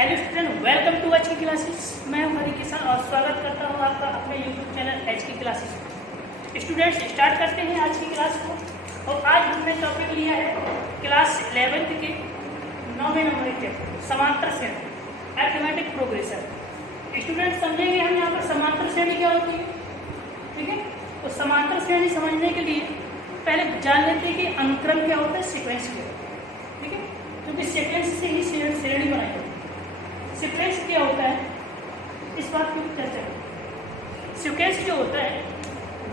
Hello student, welcome to H की classes. मैं हूं हरी किसान और स्वागत करता हूं आपका अपने यूट्यूब चैनल एच की क्लासेस में। स्टूडेंट्स, स्टार्ट करते हैं आज की क्लास को। और आज हमने टॉपिक लिया है क्लास 11th के 9वें नंबर के समांतर श्रेणी अरिथमेटिक प्रोग्रेशन। स्टूडेंट समझेंगे हम यहाँ पर समांतर श्रेणी क्या होती है। ठीक है, तो समांतर श्रेणी समझने के लिए पहले जान लेते हैं कि अनुक्रम क्या होता है, सीक्वेंस क्या होता है। ठीक है, क्योंकि सीक्वेंस से ही श्रेणी बनाई जाती है। सीक्वेंस क्या होता है, इस बात की चर्चा करें। सीक्वेंस जो होता है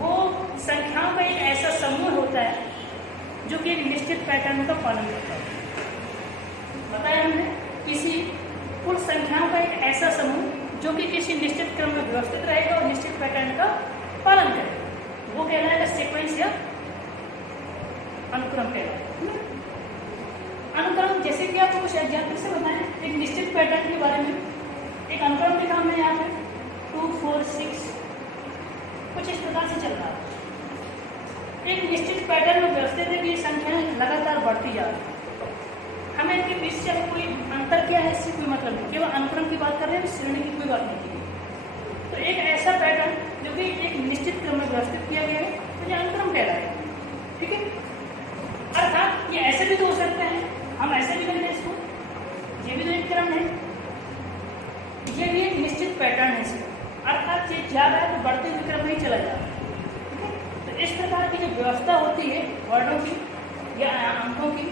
वो संख्याओं का एक ऐसा समूह होता है जो कि एक निश्चित पैटर्न का पालन करता है। बताया हमने, किसी कुल संख्याओं का एक ऐसा समूह जो कि किसी निश्चित क्रम में व्यवस्थित रहेगा और निश्चित पैटर्न का पालन करेगा, वो कहलाएगा सीक्वेंस या अनुक्रम कहलाएगा। अनुक्रम जैसे कि आपको कुछ एग्जाम्पल से बताएं, एक निश्चित पैटर्न के बारे में एक अनुक्रम लिखा हमने यहाँ पे 2 4 6 कुछ इस प्रकार से चल रहा है। एक निश्चित पैटर्न में व्यवस्थित है कि ये संख्याएं लगातार बढ़ती जा रही है। हमें इनके बीच से कोई अंतर क्या है इससे कोई मतलब नहीं, केवल अनुक्रम की बात कर रहे हैं, श्रेणी की कोई बात नहीं की। तो एक ऐसा पैटर्न जो कि एक निश्चित क्रम में व्यवस्थित किया गया है तो ये अनुक्रम कहलाएगा। ठीक है, अर्थात ये ऐसे भी तो हो सकते हैं, हम ऐसे भी करते हैं इसको, ये भी तो एक क्रम है, ये भी एक निश्चित पैटर्न है इसका, अर्थात ये ज्यादा है तो बढ़ते हुए क्रम में ही चला जाता है। ठीक है, तो इस प्रकार की जो व्यवस्था होती है वर्डों की या अंकों की,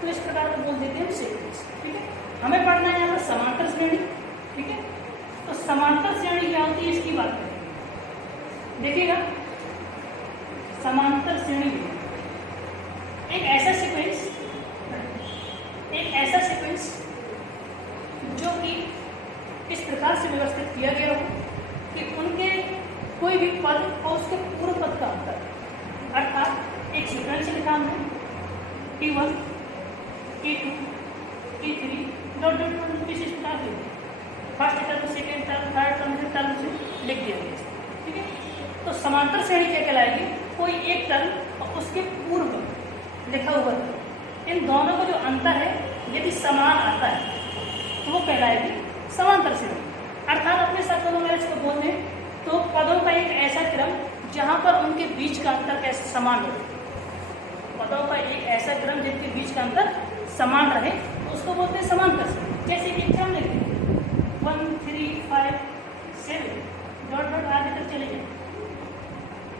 तो इस प्रकार को बोल देते हैं सीक्वेंस। ठीक है, हमें पढ़ना है यहाँ पर समांतर श्रेणी। ठीक है, तो समांतर श्रेणी क्या होती है इसकी बात करें। देखिएगा, समांतर श्रेणी एक ऐसा सीक्वेंस जो कि इस प्रकार से व्यवस्थित किया गया हो कि उनके कोई भी पद और उसके पूर्व पद का अंतर, अर्थात एक सीक्वेंस लिखा हमने T1 T2 T3 dot dot dot इस प्रकार से first term, second term, third term से लिख दिया गया। ठीक है, तो समांतर श्रेणी क्या कहलाएगी, कोई एक टर्म और उसके पूर्व लिखा हुआ है, इन दोनों का जो अंतर है यदि समान आता है तो वो कहलाएगी समांतर श्रेणी। अर्थात अपने शब्दों में अगर इसको बोल दें तो पदों का एक ऐसा क्रम जहां पर उनके बीच का अंतर कैसे समान हो, पदों का एक ऐसा क्रम जिनके बीच का अंतर समान रहे तो उसको बोलते हैं समांतर श्रेणी। जैसे कि एग्जाम लेते हैं 1 3 5 7 डॉट डॉट आगे तक चले जाए।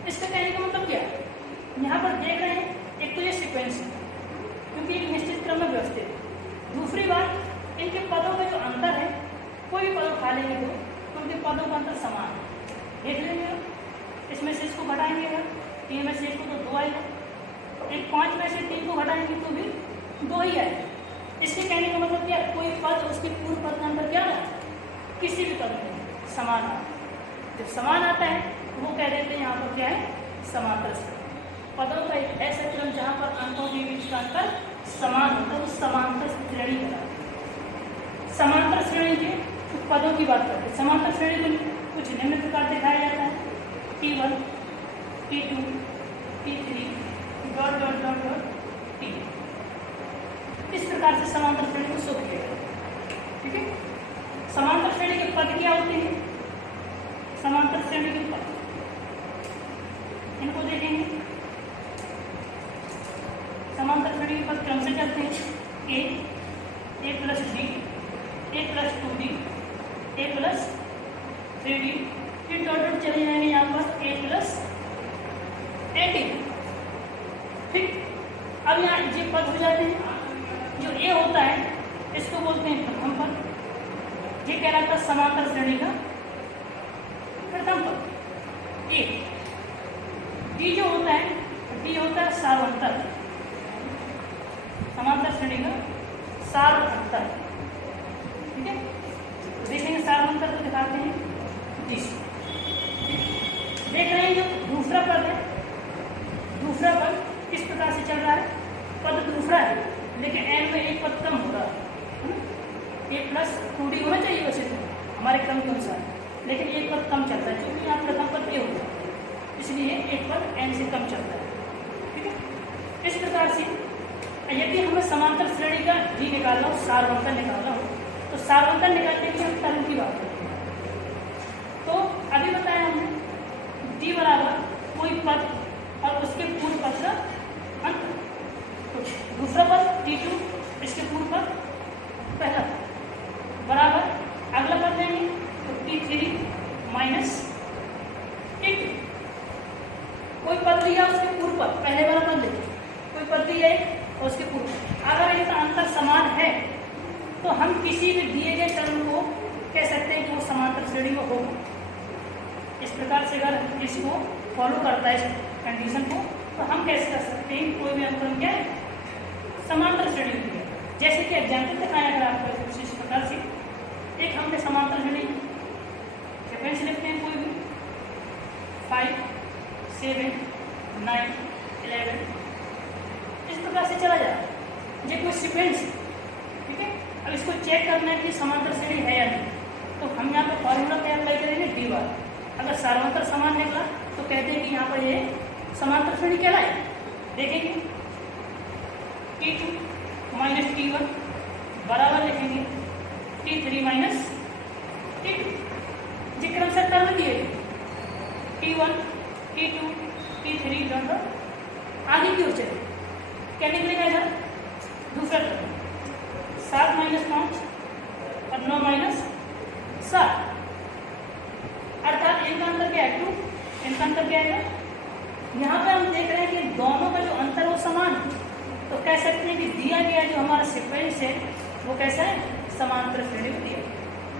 इसका कहने का मतलब क्या है, यहाँ पर देख रहे हैं एक तो ये सीक्वेंस है क्योंकि एक निश्चित क्रम में व्यवस्थित है। दूसरी बात, इनके पदों का जो अंतर है, कोई भी पद उठा लेंगे तो उनके पदों का अंतर समान है। देख लेंगे, इसमें से इसको घटाएंगे अगर 3 में से इसको तो 2 आएगा, एक 5 में से 3 को घटाएंगे तो भी 2 ही आएगा। इसके कहने का मतलब क्या, कोई पद उसके पूर्व पद का अंतर क्या है, किसी भी पद में समान आता है। जब समान आता है वो कह देते हैं यहाँ पर क्या है, समांतर श्रेणी। पदों का एक ऐसा क्रम जहाँ पर अंकों के बीच का अंतर समान होता है वो समांतर श्रेणी कहलाती है। समांतर श्रेणी के कुछ पदों की बात करते हैं। समांतर श्रेणी को कुछ निम्न प्रकार दिखाया जाता है T1 T2 T3 dot dot dot dot T। इस प्रकार से समांतर श्रेणी को शो किया जाता है। ठीक है, समांतर श्रेणी के पद क्या होते हैं, समांतर श्रेणी के पद इनको देखेंगे। समांतर श्रेणी के पद क्रम से चलते हैं, A plus D, A plus 2D, A plus 3D, फिर डॉट डॉट चले जाएंगे यहाँ पर A प्लस 8D। ठीक, अब यहाँ ये पद हो जाते हैं। जो A होता है इसको बोलते हैं प्रथम पद, ये कहलाता है समांतर श्रेणी का प्रथम पद। A D जो होता है, D होता है सार्वंतर, समांतर श्रेणी का सार्वंतर। ठीक है, देखेंगे सार्वंतर को दिखाते हैं दिश। देख रहे हैं जो दूसरा पद है, दूसरा पद किस प्रकार से चल रहा है, पद दूसरा है लेकिन एन में एक पद कम हो रहा है। A प्लस 2D होना चाहिए वैसे तो हमारे क्रम के अनुसार, लेकिन एक पद कम चलता है क्योंकि यहाँ प्रथम पद A होता है, इसलिए एक पद n से कम चलता है। ठीक है, इस प्रकार से यदि हमें समांतर श्रेणी का D निकालना हो, सार्वंतर निकालना हो, तो सार्वंतर निकालने की हम टर्म की बात करते हैं। तो अभी बताया हमने डी बराबर कोई पद और उसके पूर्व पद का अंतर, तो दूसरा पद T2, इसके पूर्व पद पहला पद बराबर अगला पद लेंगे तो T3 माइनस T2, कोई पद दिया उसके पूर्व पद, पहले वाला पद लेंगे, कोई पद दिया है और उसके पूर्व पद, अगर इनका अंतर समान है तो हम किसी भी दिए गए टर्म को कह सकते हैं कि वो समांतर श्रेणी में होगा। इस प्रकार से अगर इसको फॉलो करता है इस कंडीशन को तो हम कैसे कर सकते हैं कोई भी अंतर क्या है समांतर श्रेणी में है। जैसे कि एग्जाम्पल दिखाया अगर आपको इस प्रकार से एक हमने समांतर श्रेणी सीक्वेंस लिखते हैं कोई भी 5, 7, 9, 11 इस प्रकार से चला जाए, ये कोई सीक्वेंस है, ठीक है। अब इसको चेक करना है कि समांतर श्रेणी है या नहीं, तो हम यहाँ पर फॉर्मूला क्या अप्लाई करेंगे डी बार। अगर सार्वंतर समान निकला तो कहते हैं कि यहाँ पर ये समांतर श्रेणी कहलाए। देखेंगे T2 माइनस T1 बराबर लिखेंगे T3 माइनस T2, जी क्रम से टर्म दिए T1 T2 T3 डॉट आगे की ओर चले, क्या निकलेगा इधर दूसरा टर्म 7 माइनस 5 और 9 माइनस 7, अर्थात इनका अंतर क्या है 2, इनका अंतर क्या है। यहाँ पे हम देख रहे हैं कि दोनों का जो अंतर वो समान है, तो कह सकते हैं कि दिया गया जो हमारा सीक्वेंस है वो कैसा है समांतर श्रेणी में दिया।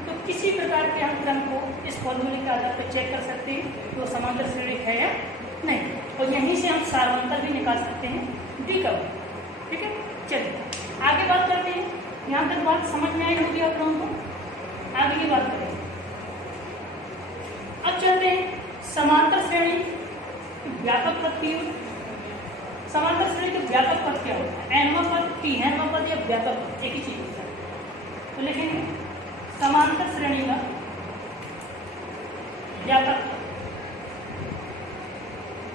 तो किसी प्रकार के हम क्रम को इस फॉर्मूले के आधार पर चेक कर सकते हैं कि वो समांतर श्रेणी है या नहीं, और यहीं से हम सार्वंतर भी निकाल सकते हैं डी का, ठीक है। चलिए आगे बात करते हैं, यहाँ तक बात समझ में आई होगी आप लोगों को, आगे की बात करेंगे। अब चलते हैं समांतर श्रेणी व्यापक पद की ओर। समांतर श्रेणी के व्यापक पद क्या होता है, एनवा पद, टीएनवा पद या व्यापक पद, एक ही चीज होता है। तो लिखेंगे समांतर श्रेणी का व्यापक पद,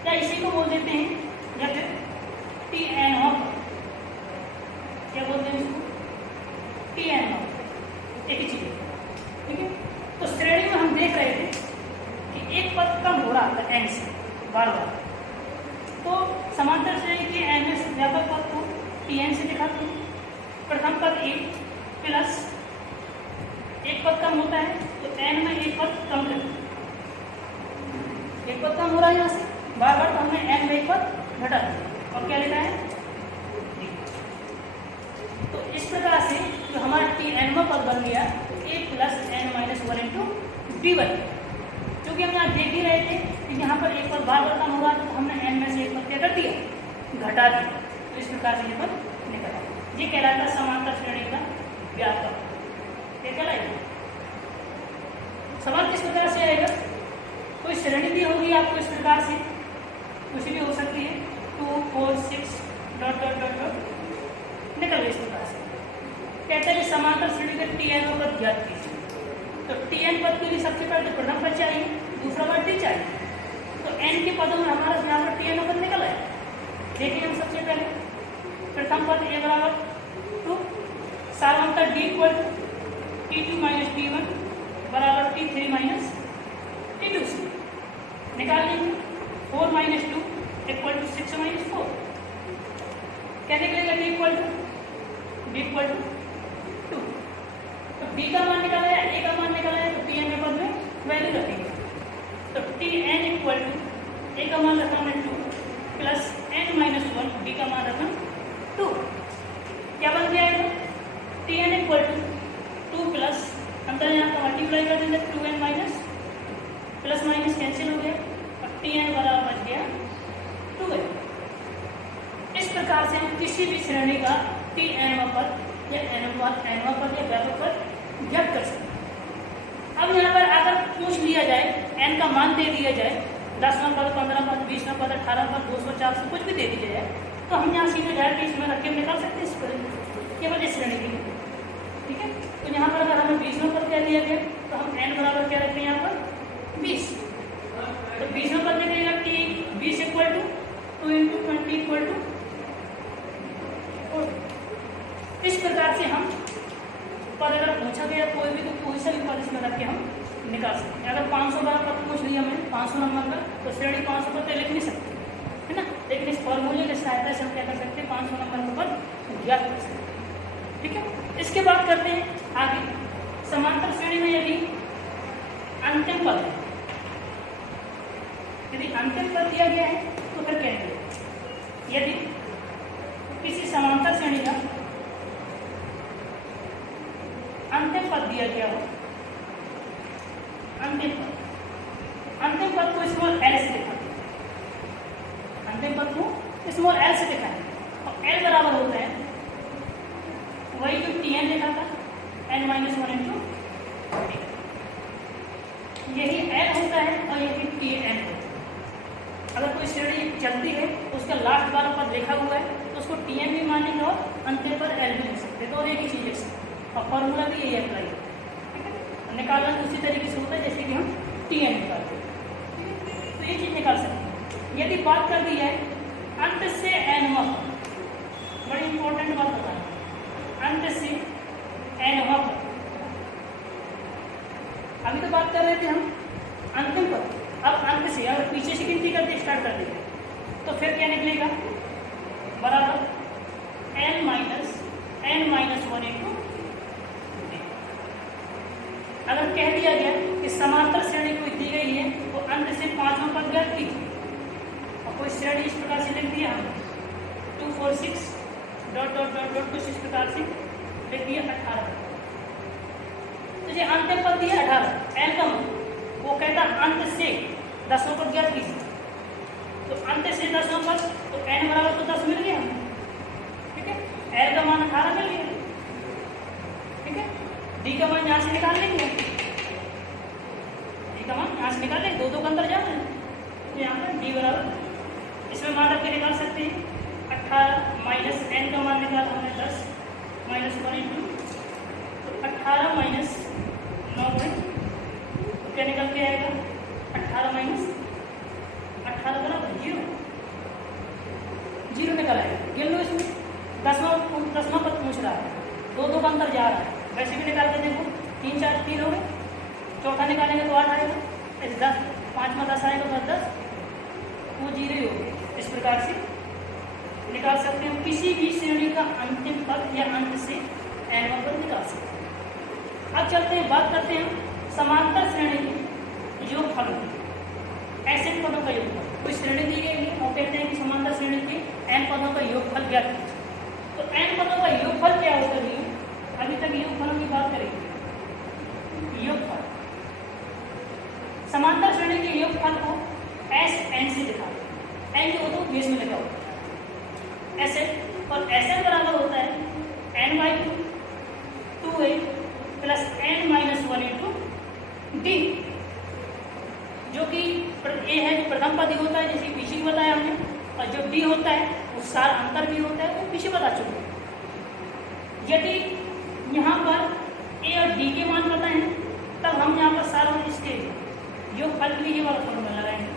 या इसी को बोल देते हैं या फिर टीएनवा पद, क्या बोलते हैं इसको टीएनवा, एक ही चीज, ठीक है। तो श्रेणी में हम देख रहे थे कि एक पद कम हो रहा था एन से बार बार, तो समांतर श्रेणी के एन में व्यापक पद को टीएन से दिखाते हैं। प्रथम पद ए प्लस एक पद कम होता है तो एन में एक पद कम करते हैं, एक पद कम हो रहा है यहाँ से बार बार, तो हमने एन में एक पद घटा दिया और क्या लिखा है डी। तो इस प्रकार से जो हमारा टी एनवा पद बन गया A plus N minus 1 into D बन गया। क्योंकि हम यहाँ देख ही रहे थे कि यहाँ पर एक पद बार बार कम होगा, तो हमने एन में से एक पद क्या कर दिया घटा दिया, तो इस प्रकार से ये पद निकला। ये कहलाता है समांतर श्रेणी का व्यापक। क्या कहलाएगा, सवाल किस प्रकार से आएगा, कोई श्रेणी दी होगी आपको इस प्रकार से, कुछ भी हो सकती है 2, 4, 6 डॉट डॉट डॉट डॉट निकल गई इस प्रकार से। कहते हैं कि समांतर श्रेणी का टी एन पद ज्ञात कीजिए। तो टी एन पद के लिए सबसे पहले तो प्रथम पद चाहिए, दूसरा पद टी चाहिए। तो एन के पदों में हमारा यहाँ पर टी एन पद निकल है। देखिए हम सबसे पहले प्रथम पद ए बराबर 2, सार्वंतर D equal T2 minus T1 बराबर T3 माइनस T2 से निकाल लेंगे 4 माइनस 2 इक्वल टू 6 माइनस 4, क्या निकलेगा डी इक्वल टू 2। तो डी का मान निकाला है, ए का मान निकाला है, तो टी एन के पद में वैल्यू रखेंगे। तो टी एन इक्वल टू ए का मान रखा हमने 2 प्लस एन माइनस 1, डी का मान रखा 2, क्या बन गया T N equal to 2 plus अंदर यहाँ का मल्टीप्लाई कर देंगे 2n minus plus minus cancel हो गया और टी एन बराबर बच गया 2n। इस प्रकार से हम किसी भी श्रेणी का टी एन पद या एनवा पद या व्यापक पद ज्ञात कर सकते हैं। अब यहाँ पर अगर पूछ लिया जाए एन का मान दे दिया जाए 10वां पद, 15वां पद, 20वां पद, 18वां पद, 200, 400 कुछ भी दे दिया जाए, तो हम यहाँ सीधे डायरेक्ट इसमें रख के निकाल सकते हैं इस पर केवल इस श्रेणी के लिए, ठीक है। तो यहाँ पर अगर हमें 20वां पद क्या दिया गया तो हम एन बराबर क्या रखते हैं यहाँ पर 20। तो 20वां पद देगा T 20 equal to 2 into 20 equal to 4। इस प्रकार से हम पद अगर पूछा गया या कोई भी, तो कोई सा भी पद इसमें रख के हम निकाल सकते हैं। अगर 500 का पद पूछ लिया हमें 500 नंबर का, तो श्रेणी 500 पद लिख नहीं सकते, है ना, लेकिन इस फॉर्मूले की सहायता से हम क्या कर सकते हैं, 500 नंबर का पद ज्ञात कर सकते हैं। ठीक है, इसके बाद करते हैं आगे, समांतर श्रेणी में यदि अंतिम पद है, यदि अंतिम पद दिया गया है तो फिर क्या है, यदि किसी समांतर श्रेणी का अंतिम पद दिया गया हो, अंतिम पद को स्मॉल एल से दिखाते हैं, अंतिम पद को स्मॉल एल से दिखाएं, और एल बराबर होता है वही जो टी एन लिखा था, n-1 इंटू यही एल होता है और यही टी एन होता है। अगर कोई श्रेणी चलती है तो उसका लास्ट वाला पद लिखा हुआ है तो उसको टी एन भी मानेंगे और अंतिम पर एल भी लिख सकते हैं, तो एक ही चीज लिख सकते हैं, और फॉर्मूला भी यही अप्लाई है। ठीक है, निकालना तो उसी तरीके से होता है जैसे कि हम टी एन निकालते हैं, तो ये चीज निकाल सकते हैं। यदि बात कर दी जाए अंत से एनवा, बड़ी इंपॉर्टेंट बात बताना, अंत से एनवा पर, अभी तो बात कर रहे थे हम अंतिम पद, अब अंत से अगर पीछे से गिनती करके स्टार्ट कर देंगे तो फिर क्या निकलेगा, बराबर n-1 इंटू, अगर कह दिया गया कि समांतर श्रेणी कोई दी गई है तो अंत से 5वां पद ज्ञात कीजिए, और कोई श्रेणी इस प्रकार से लिख दिया हमने 2 4 6 ... कुछ इस प्रकार से लिख दिया 18, तो ये अंतिम पद दिया 18, एन का वो कहता अंत से 10वां पद ज्ञात कीजिए, तो अंत से 10वां पद, तो एन बराबर तो 10 मिल गया हमें। ठीक है, एल का मान 18 मिल गया। ठीक है, डी का मान यहाँ से निकाल लेंगे, डी का मान यहाँ से निकाल लेंगे, दो का अंदर जाना है, तो यहाँ पर डी बराबर इसमें मान रख के निकाल सकते हैं 18 माइनस एन का मान निकाला हमने 10 -1 इंटू, तो 18 माइनस 9 तो क्या निकल के आएगा, 18 माइनस 18 बराबर 0 निकल आएगा। गिन लो इसमें, 10वां पद पूछ रहा है, दो का अंतर जा रहा है, वैसे भी निकाल के देखो, 3 4 3 हो गए, चौथा निकालेंगे तो 8 आएगा, ऐसे 10, 5वां 10 आएगा तो 10, वो 0 ही हो गए। इस प्रकार से निकाल सकते हैं किसी भी श्रेणी का अंतिम पद या अंत से एन पद निकाल सकते हैं। अब चलते हैं, बात करते हैं समांतर श्रेणी के योगफलों, ऐसे पदों का योगफल। कोई श्रेणी दी गई है और कहते हैं कि समांतर श्रेणी के एन पदों का योगफल ज्ञात कीजिए, तो एन पदों का योगफल क्या होता है, अभी तक योगफलों की बात करेंगे। योगफल, समांतर श्रेणी के योगफल को एस एन से दिखा, एन जो होता है बेस में लिखा होता है एस एन, और एस एन बराबर होता है n/2 2a plus n-1 into D, जो कि ए है जो प्रथम पद होता है, जैसे पीछे भी बताया हमने, और जो डी होता है वो सार अंतर भी होता है, वो पीछे बता चुके हैं। यदि यहाँ पर ए और डी के मान पता है तब हम यहाँ पर सार और इसके योगफल के लिए वाला फॉर्मूला लगाएंगे,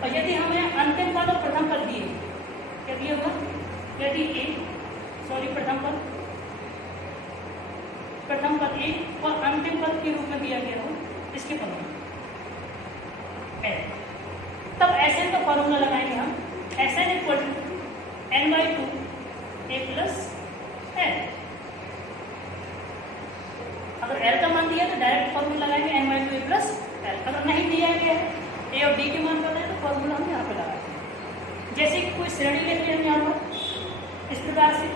और यदि हमें अंतिम पद और प्रथम पद दिए, क्या दिया होगा, यदि प्रथम पद ए और अंतिम पद के रूप में दिया गया हो इसके पद में एन, तब एस एन का फॉर्मूला लगाएंगे हम, S N equal to n/2 a plus N. अगर एल का मान दिया तो डायरेक्ट फॉर्मूला लगाएंगे n/2 a प्लस एल, अगर नहीं दिया गया है ए और डी के मान पता है तो फॉर्मूला हम यहाँ पे लगाएंगे। जैसे कोई श्रेणी लिख लेंगे यहाँ पर इस प्रकार से,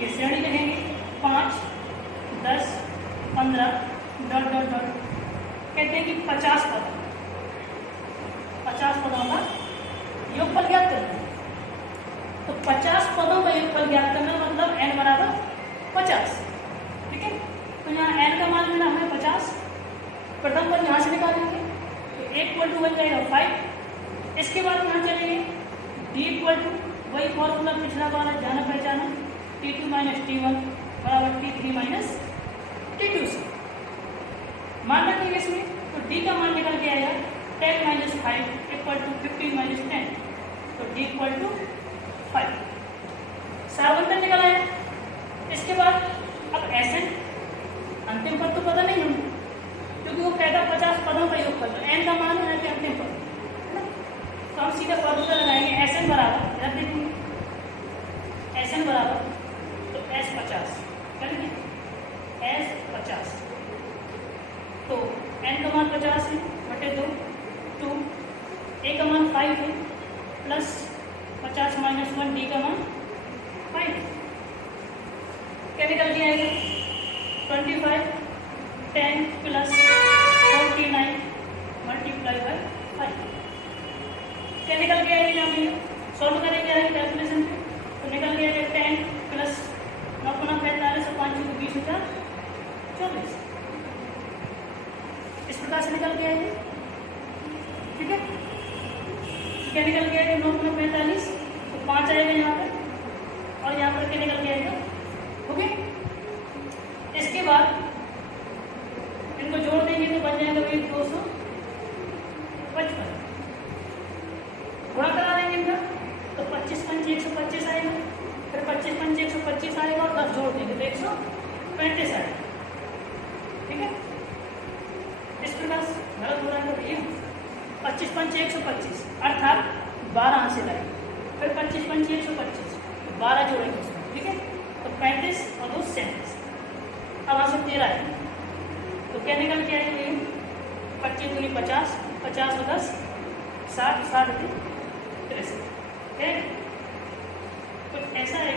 ये श्रेणी लिखेंगे 5 10 15 ... कहते हैं कि 50 पदों का योगफल ज्ञात करना है, तो 50 पदों का योगफल ज्ञात करना मतलब n बराबर 50। ठीक है, तो यहाँ n का मान मिला हमें 50, प्रथम पद यहाँ से निकालेंगे तो a बन जाएगा 5। इसके बाद यहाँ चलेंगे d वही फॉर्मूला पिछला वाला जाना पहचाना, t2 - t1 बराबर t3 - t2 से मान रखेंगे इसमें, तो d का मान निकल के आएगा 10 - 5 = 15 - 10, तो d = 5। सारवंतर निकल आया। इसके बाद अब Sn अंतिम पद तो पता नहीं हमको, क्योंकि वो कहता 50 पदों का योगफल, तो n का मान है कि अंतिम पद, है ना। तो हम सीधा फॉर्मूला लगाएंगे Sn बराबर, इधर देखिए Sn बराबर तो S50 करेंगे, S50 तो n का मान 50 है बटे 2, a का मान 5 है प्लस 50 माइनस 1 d का मान 5 है। क्या निकल के आएगा 25 10 प्लस 49 मल्टीप्लाई बाय 5। क्या निकल के आएगा यहाँ पे सॉल्व करेंगे आगे कैलकुलेशन पे, तो निकल के आएगा 10 प्लस 9 45 और 5 को 20 होता 24, इस प्रकार से निकल के आएंगे। ठीक है, क्या निकल के आएगा 9 45 तो 5 आएगा यहाँ पर और यहाँ पर क्या निकल के आएगा। ओके, इसके बाद इनको जोड़ देंगे तो बन जाएगा भाई 255, गुणा करा देंगे इनका तो 25 पंच 125 आएगा, फिर 25 पंच 125 आएगा और 10 जोड़ देंगे तो 135 आएगा। ठीक है, इस प्रकार गलत हो रहा है तो ये 25 पंच 125 अर्थात 12 हाथ से लाएंगे, फिर 25 पंच 125 12 जोड़ेंगे उसमें। ठीक है, तो 35 और 2 37, अब यहाँ से 13 है तो क्या निकल के आएंगे 25 दूनी 50 50 और 10 60 60 63। है कुछ ऐसा है,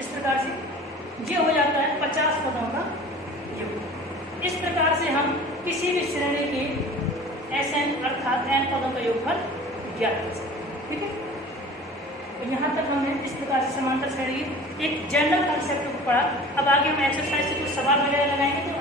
इस प्रकार से ये हो जाता है 50 पदों का योग। इस प्रकार से हम किसी भी श्रेणी के Sn अर्थात n पदों का योगफल ज्ञात कर सकते हैं। ठीक है, तो यहाँ तक हमने इस प्रकार से समांतर श्रेणी एक जनरल कॉन्सेप्ट को पढ़ा। अब आगे हम एक्सरसाइज से कुछ सवाल वगैरह लगाएंगे तो